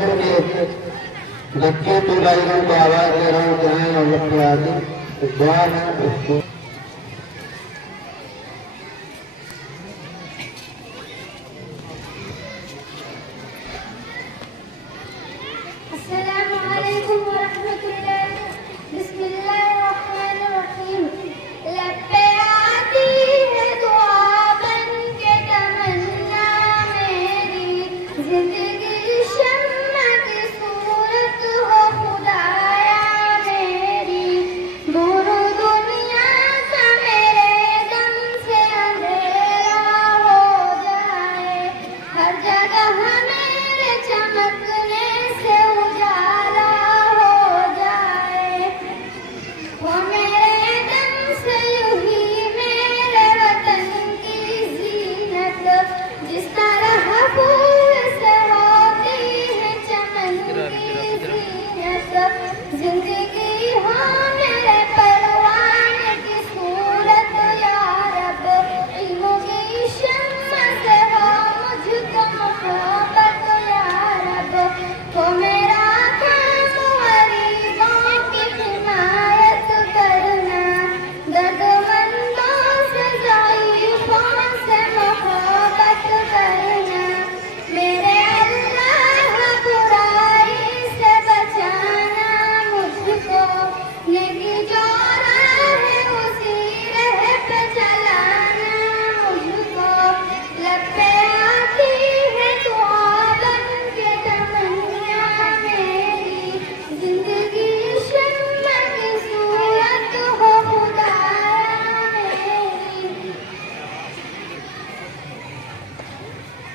करके बच्चे तो भाइयों को आवाज दे रहा हूँ जहाँ हम लोग के आगे द्वार है उसको अस्सलामुअलैकुम वरहमतुल्लाह बिस्मिल्लाहिर्रहमानिर्रहीम लब्बैक